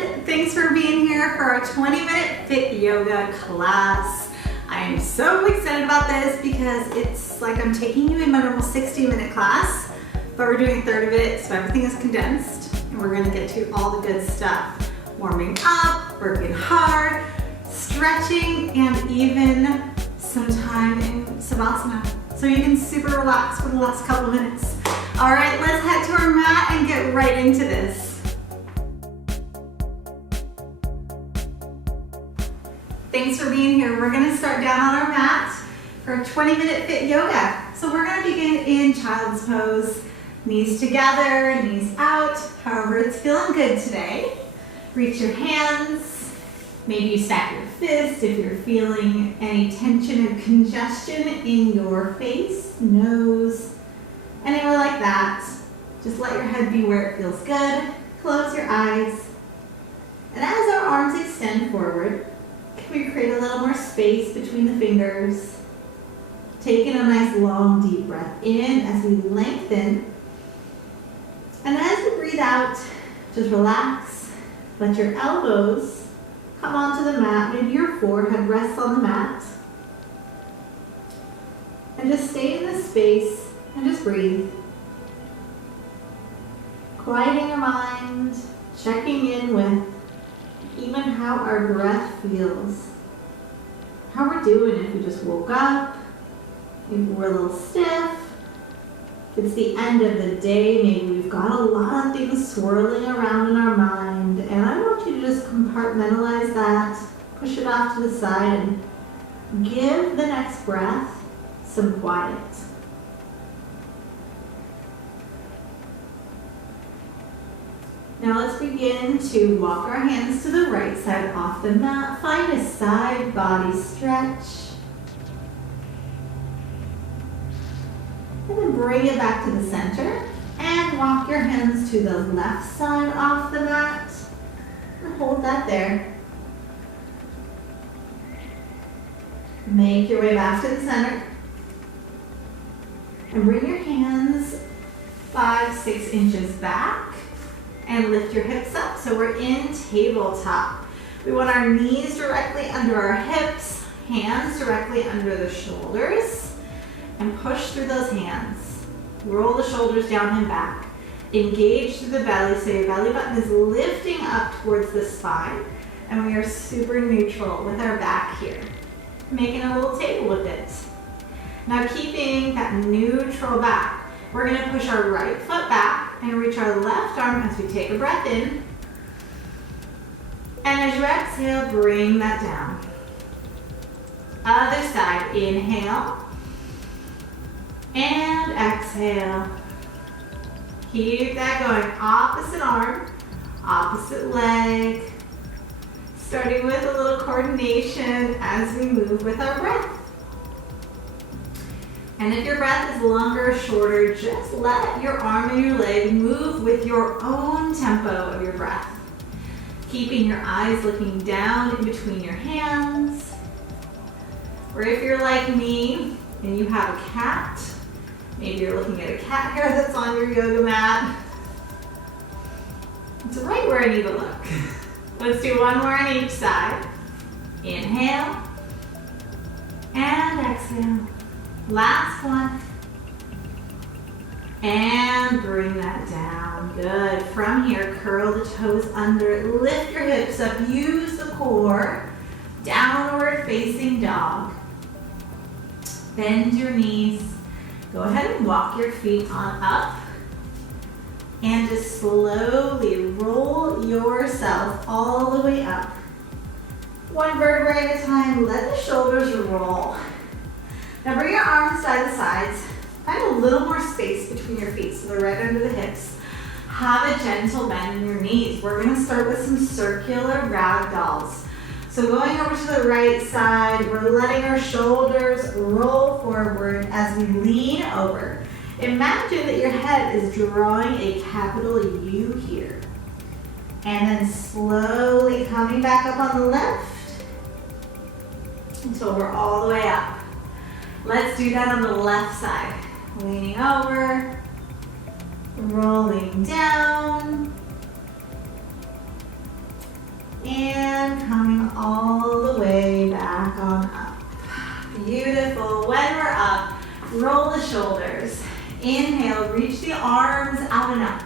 everyone! Thanks for being here for our 20-minute fit yoga class. I am so excited about this because it's like I'm taking you in my normal 60-minute class, but we're doing a third of it, so everything is condensed, and we're gonna get to all the good stuff. Warming up, working hard, stretching, and even some time in Savasana. So you can super relax for the last couple of minutes. All right, let's head to our mat and get right into this. Thanks for being here. We're gonna start down on our mat for a 20-minute fit yoga. So we're gonna begin in child's pose. Knees together, knees out, however it's feeling good today. Reach your hands. Maybe you stack your fists if you're feeling any tension or congestion in your face, nose, anywhere like that. Just let your head be where it feels good. Close your eyes. And as our arms extend forward, can we create a little more space between the fingers? Taking a nice long deep breath in as we lengthen. And as you breathe out, just relax. Let your elbows come onto the mat. Maybe your forehead rests on the mat. And just stay in this space and just breathe. Quieting your mind, checking in with even how our breath feels. How we're doing if we just woke up, if we're a little stiff. If it's the end of the day, maybe we've got a lot of things swirling around in our mind, and I want you to just compartmentalize that, push it off to the side, and give the next breath some quiet. Now let's begin to walk our hands to the right side off the mat. Find a side body stretch. And then bring it back to the center and walk your hands to the left side off the mat. And hold that there. Make your way back to the center. And bring your hands 5-6 inches back. And lift your hips up. So we're in tabletop. We want our knees directly under our hips, hands directly under the shoulders, and push through those hands. Roll the shoulders down and back. Engage through the belly, so your belly button is lifting up towards the spine, and we are super neutral with our back here. Making a little table with it. Now keeping that neutral back, we're gonna push our right foot back and reach our left arm as we take a breath in. And as you exhale, bring that down. Other side, inhale. And exhale. Keep that going. Opposite arm, opposite leg. Starting with a little coordination as we move with our breath. And if your breath is longer or shorter, just let your arm and your leg move with your own tempo of your breath. Keeping your eyes looking down in between your hands. Or if you're like me and you have a cat, maybe you're looking at a cat hair that's on your yoga mat. It's right where I need to look. Let's do one more on each side. Inhale and exhale. Last one. And bring that down. Good. From here, curl the toes under. Lift your hips up. Use the core. Downward facing dog. Bend your knees. Go ahead and walk your feet on up. And just slowly roll yourself all the way up. One vertebrae at a time. Let the shoulders roll. Now bring your arms side to sides. Find a little more space between your feet so they're right under the hips. Have a gentle bend in your knees. We're going to start with some circular ragdolls. So going over to the right side, we're letting our shoulders roll forward as we lean over. Imagine that your head is drawing a capital U here. And then slowly coming back up on the left until we're all the way up. Let's do that on the left side. Leaning over, rolling down, And coming all the way back on up. Beautiful. When we're up, roll the shoulders. Inhale, reach the arms out and up.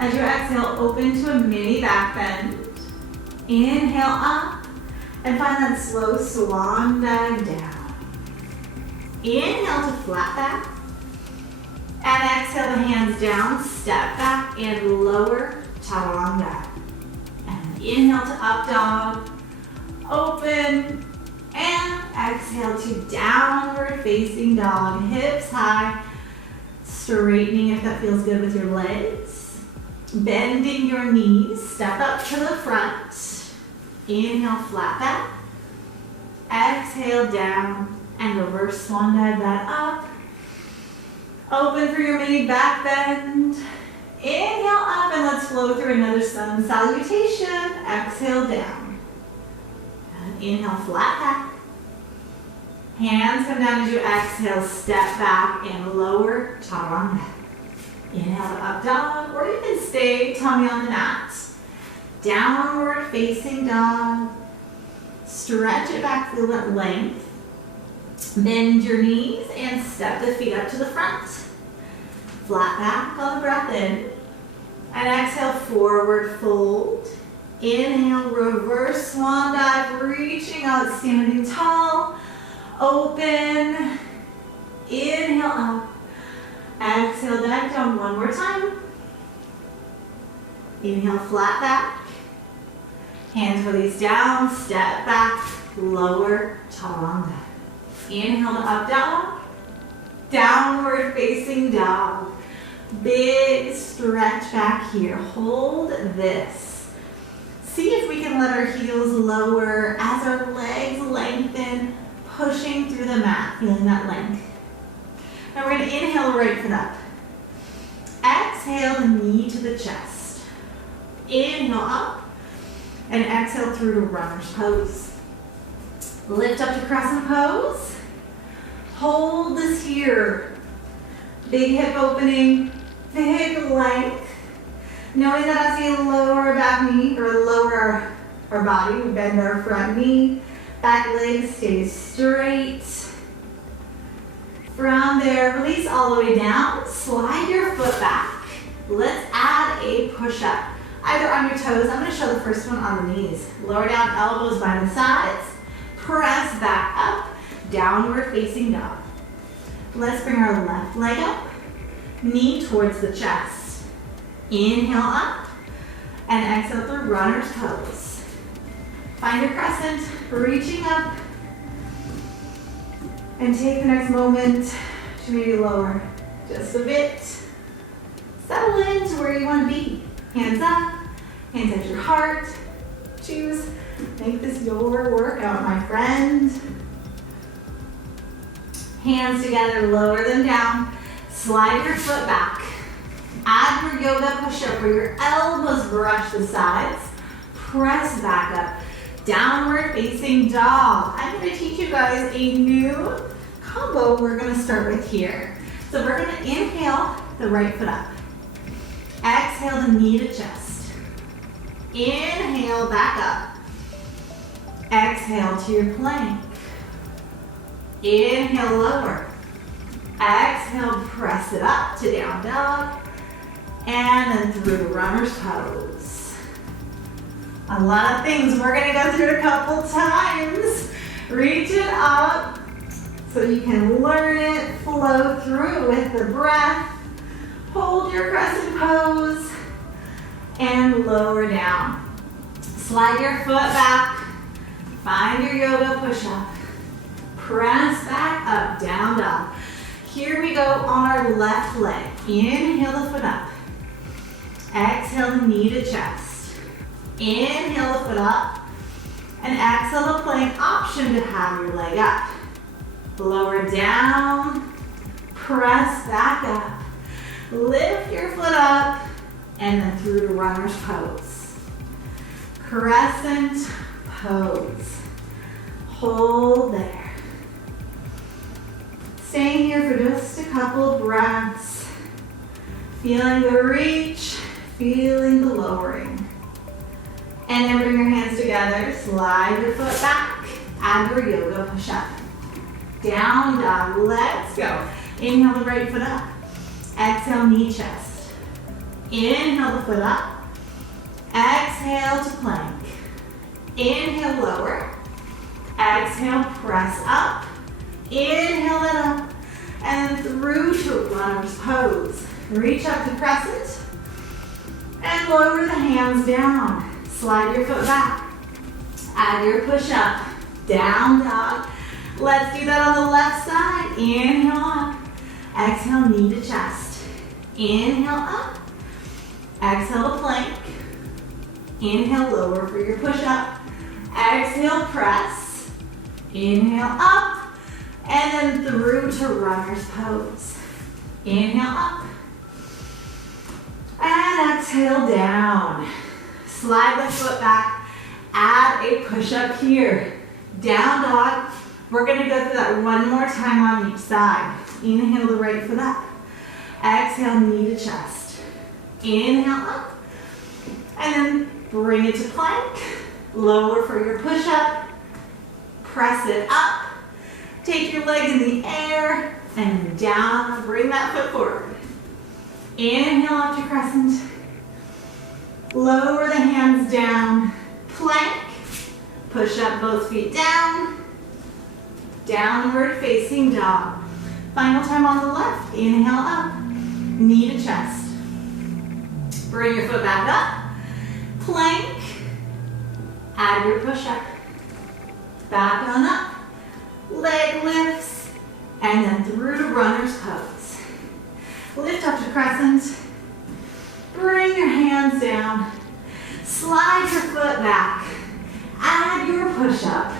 As you exhale, open to a mini back bend. Inhale up and find that slow swan dive down. Inhale to flat back. And exhale the hands down, step back and lower, chaturanga. And inhale to up dog, open, and exhale to downward facing dog, hips high, straightening if that feels good with your legs. Bending your knees, step up to the front. Inhale, flat back. Exhale down and reverse swan dive that up. Open for your mini back bend. Inhale up and let's flow through another sun salutation. Exhale down. And inhale, flat back. Hands come down as you exhale, step back and lower, chaturanga. Inhale to up dog, or you can stay tummy on the mat. Downward facing dog. Stretch it back, feel that length. Bend your knees and step the feet up to the front. Flat back on the breath in. And exhale, forward fold. Inhale, reverse swan dive, reaching out, standing tall. Open. Inhale up. Exhale, dive down one more time. Inhale, flat back. Hands release down, step back, lower, chaturanga. Inhale to up dog. Downward facing dog. Big stretch back here. Hold this. See if we can let our heels lower as our legs lengthen, pushing through the mat, feeling that length. Now we're going to inhale the right foot up. Exhale the knee to the chest. Inhale up and exhale through to runner's pose. Lift up to crescent pose. Hold this here. Big hip opening, big length. Knowing that as we lower our back knee or lower our body, we bend our front knee, back leg stays straight. From there, release all the way down, slide your foot back. Let's add a push-up. Either on your toes, I'm going to show the first one on the knees. Lower down, elbows by the sides, press back up, downward facing dog. Let's bring our left leg up, knee towards the chest. Inhale up, and exhale through runner's pose. Find your crescent, reaching up, and take the next moment to maybe lower just a bit. Settle into where you want to be. Hands up, hands at your heart. Choose, make this your workout, my friend. Hands together, lower them down. Slide your foot back. Add your yoga push-up where your elbows brush the sides. Press back up. Downward facing dog. I'm going to teach you guys a new combo we're going to start with here. So we're going to inhale the right foot up. Exhale the knee to chest. Inhale back up. Exhale to your plank. Inhale lower. Exhale, press it up to down dog. And then through to runner's pose. A lot of things we're going to go through a couple times. Reach it up so you can learn it, flow through with the breath. Hold your crescent pose and lower down. Slide your foot back. Find your yoga push-up. Press back up, down dog. Here we go on our left leg. Inhale the foot up. Exhale the knee to chest. Inhale the foot up. And exhale the plank, option to have your leg up. Lower down. Press back up. Lift your foot up. And then through to runner's pose. Crescent pose. Hold there. Staying here for just a couple breaths. Feeling the reach, feeling the lowering. And then bring your hands together, slide your foot back, add your yoga push-up. Down dog, let's go. Inhale the right foot up. Exhale, knee chest. Inhale the foot up. Exhale to plank. Inhale, lower. Exhale, press up. Inhale it up. And then through to runner's pose. Reach up to crescent. And lower the hands down. Slide your foot back. Add your push-up. Down dog. Let's do that on the left side. Inhale up. Exhale, knee to chest. Inhale up. Exhale to plank. Inhale, lower for your push-up. Exhale, press. Inhale up. And then through to runner's pose. Inhale up. And exhale down. Slide the foot back. Add a push-up here. Down dog. We're going to go through that one more time on each side. Inhale the right foot up. Exhale, knee to chest. Inhale up. And then bring it to plank. Lower for your push-up. Press it up. Take your leg in the air and down. Bring that foot forward. Inhale up to crescent. Lower the hands down. Plank. Push up both feet down. Downward facing dog. Final time on the left. Inhale up. Knee to chest. Bring your foot back up. Plank. Add your push up. Back on up. Leg lifts. And then through to runner's pose. Lift up to crescent. Bring your hands down. Slide your foot back. Add your push-up.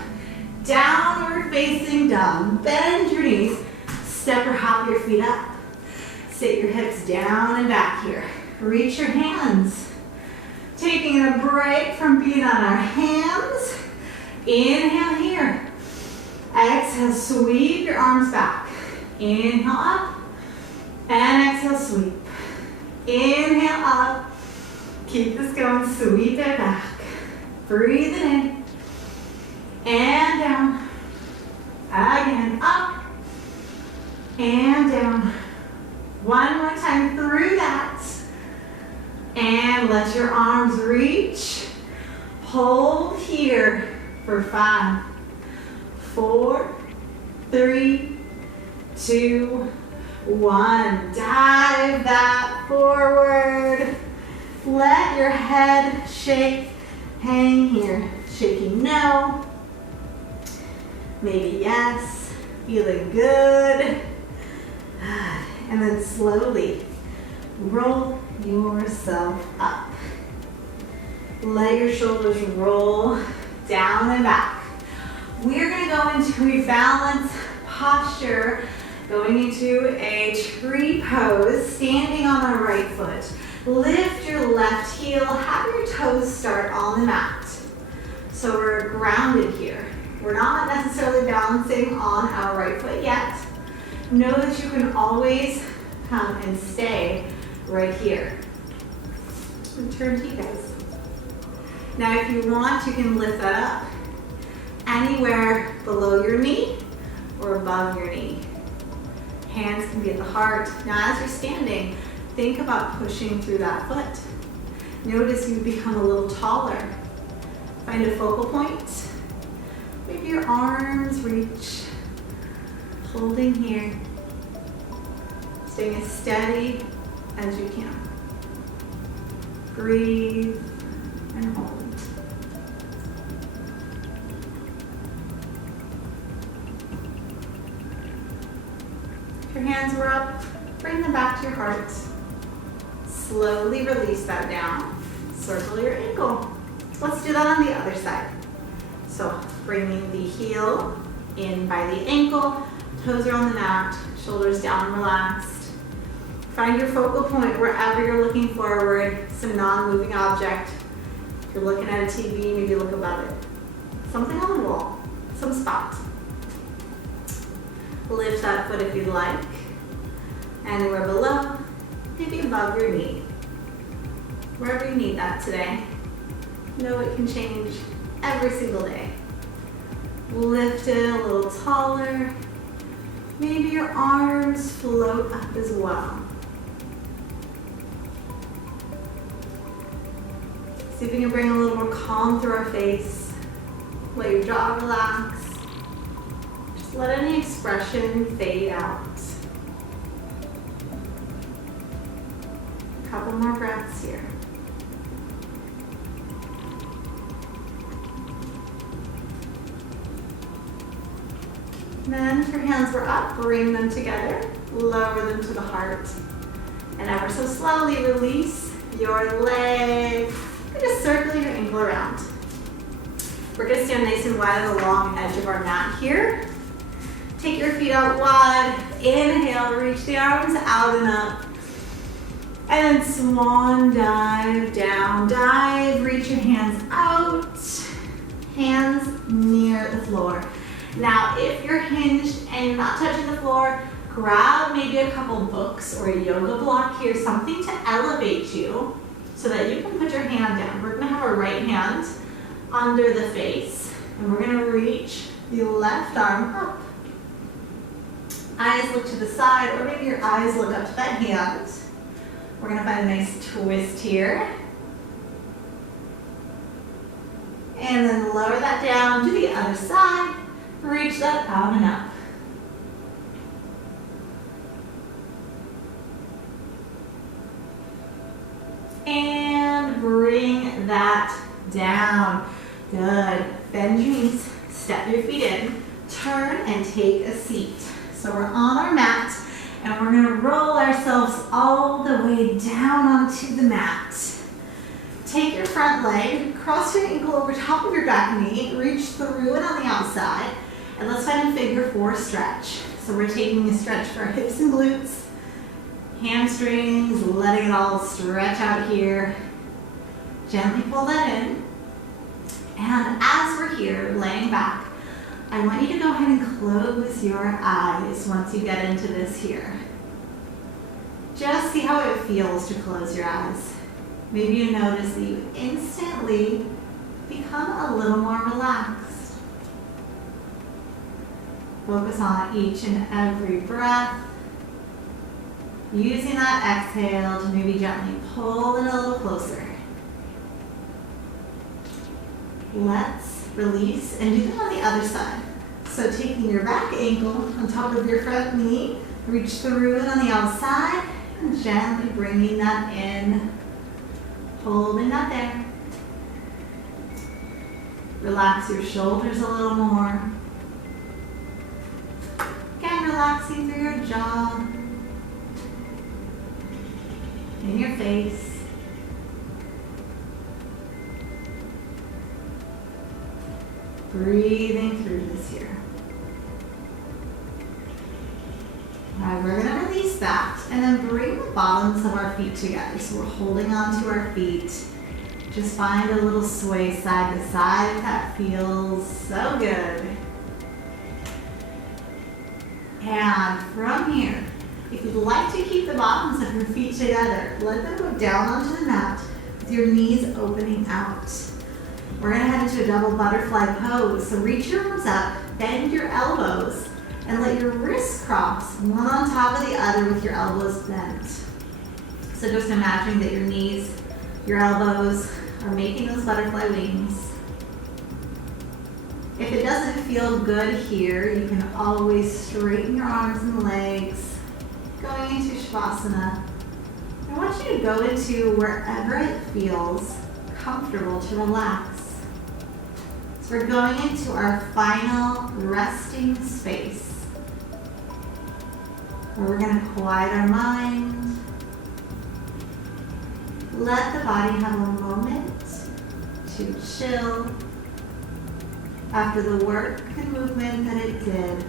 Downward facing dog. Bend your knees. Step or hop your feet up. Sit your hips down and back here. Reach your hands. Taking a break from being on our hands. Inhale here. Exhale, sweep your arms back. Inhale up. And exhale, sweep. Inhale up. Keep this going. Sweep it back. Breathe it in. And down. Again, up. And down. One more time through that. And let your arms reach. Hold here for 5, 4, 3, 2, 1. Dive that forward. Let your head shake. Hang here. Shaking no. Maybe yes. Feeling good. And then slowly roll yourself up. Let your shoulders roll down and back. We're going to go into a balance posture, going into a tree pose, standing on our right foot. Lift your left heel, have your toes start on the mat. So we're grounded here. We're not necessarily balancing on our right foot yet. Know that you can always come and stay right here. And turn to you guys. Now if you want, you can lift that up anywhere below your knee or above your knee. Hands can be at the heart. Now as you're standing, think about pushing through that foot. Notice you become a little taller. Find a focal point. Maybe your arms reach. Holding here. Staying as steady as you can. Breathe and hold. If your hands were up, bring them back to your heart. Slowly release that down. Circle your ankle. Let's do that on the other side. So bringing the heel in by the ankle, toes are on the mat, shoulders down and relaxed. Find your focal point wherever you're looking forward, some non-moving object. If you're looking at a TV, maybe look above it. Something on the wall, some spot. Lift that foot if you'd like. Anywhere below, maybe above your knee. Wherever you need that today. Know it can change every single day. Lift it a little taller. Maybe your arms float up as well. See if we can bring a little more calm through our face. Let your jaw relax. Just let any expression fade out. A couple more breaths here. Then if your hands were up, bring them together, lower them to the heart, and ever so slowly release your leg. And just circle your ankle around. We're gonna stand nice and wide on the long edge of our mat here. Take your feet out wide. Inhale, reach the arms out and up. And then swan dive, down dive. Reach your hands out. Hands near the floor. Now, if you're hinged and you're not touching the floor, grab maybe a couple books or a yoga block here, something to elevate you so that you can put your hand down. We're gonna have our right hand under the face, and we're gonna reach the left arm up. Eyes look to the side, or maybe your eyes look up to that hand. We're gonna find a nice twist here. And then lower that down to the other side. Reach that out and up. And bring that down. Good. Bend your knees, step your feet in, turn and take a seat. So we're on our mat and we're gonna roll ourselves all the way down onto the mat. Take your front leg, cross your ankle over top of your back knee, reach through it on the outside, and let's find a figure four stretch. So we're taking a stretch for our hips and glutes, hamstrings, letting it all stretch out here. Gently pull that in. And as we're here, laying back, I want you to go ahead and close your eyes once you get into this here. Just see how it feels to close your eyes. Maybe you notice that you instantly become a little more relaxed. Focus on each and every breath. Using that exhale to maybe gently pull it a little closer. Let's release and do that on the other side. So taking your back ankle on top of your front knee, reach through it on the outside and gently bringing that in, holding that there. Relax your shoulders a little more. Again, relaxing through your jaw, in your face. Breathing through this here. All right, we're gonna release that and then bring the bottoms of our feet together. So we're holding on to our feet. Just find a little sway side to side if that feels so good. And from here, if you'd like to keep the bottoms of your feet together, let them go down onto the mat with your knees opening out. We're gonna head into a double butterfly pose. So reach your arms up, bend your elbows, and let your wrists cross, one on top of the other with your elbows bent. So just imagine that your knees, your elbows are making those butterfly wings. If it doesn't feel good here, you can always straighten your arms and legs, going into Shavasana. I want you to go into wherever it feels comfortable to relax. So we're going into our final resting space, where we're going to quiet our mind, let the body have a moment to chill after the work and movement that it did,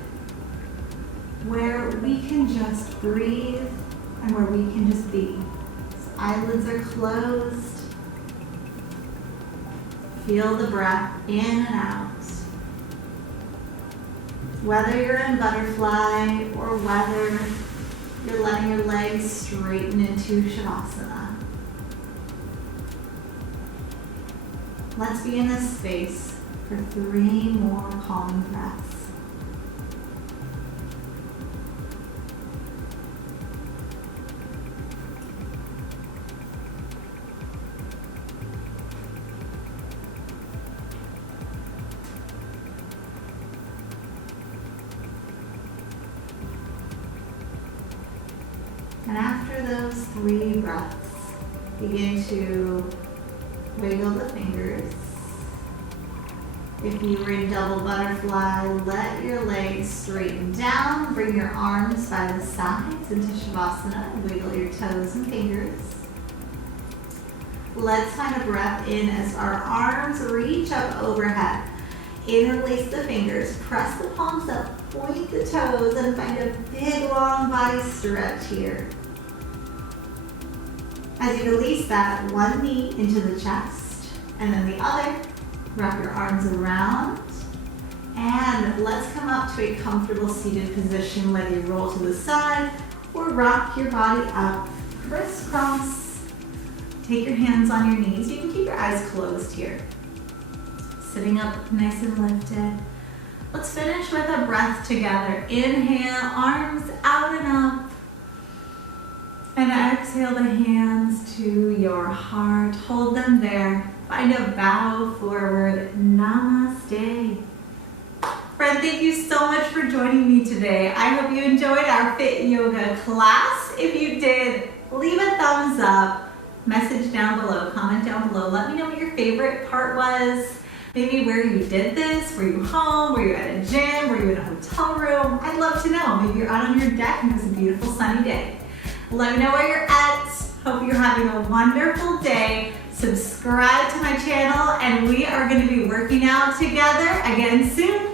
where we can just breathe and where we can just be. So eyelids are closed. Feel the breath in and out. Whether you're in butterfly or whether you're letting your legs straighten into Shavasana. Let's be in this space for 3 more calming breaths. And after those 3 breaths, begin to wiggle the fingers. If you were in double butterfly, let your legs straighten down. Bring your arms by the sides into Shavasana. Wiggle your toes and fingers. Let's find a breath in as our arms reach up overhead. Interlace the fingers, press the palms up, point the toes, and find a big long body stretch here. As you release that, one knee into the chest, and then the other. Wrap your arms around, and let's come up to a comfortable seated position, whether you roll to the side or rock your body up, crisscross. Take your hands on your knees. You can keep your eyes closed here. Sitting up nice and lifted. Let's finish with a breath together. Inhale, arms out and up. And exhale the hands to your heart. Hold them there. Find a bow forward. Namaste. Friend, thank you so much for joining me today. I hope you enjoyed our Fit Yoga class. If you did, leave a thumbs up. Message down below, comment down below. Let me know what your favorite part was. Maybe where you did this. Were you home? Were you at a gym? Were you in a hotel room? I'd love to know. Maybe you're out on your deck and it was a beautiful sunny day. Let me know where you're at. Hope you're having a wonderful day. Subscribe to my channel and we are going to be working out together again soon.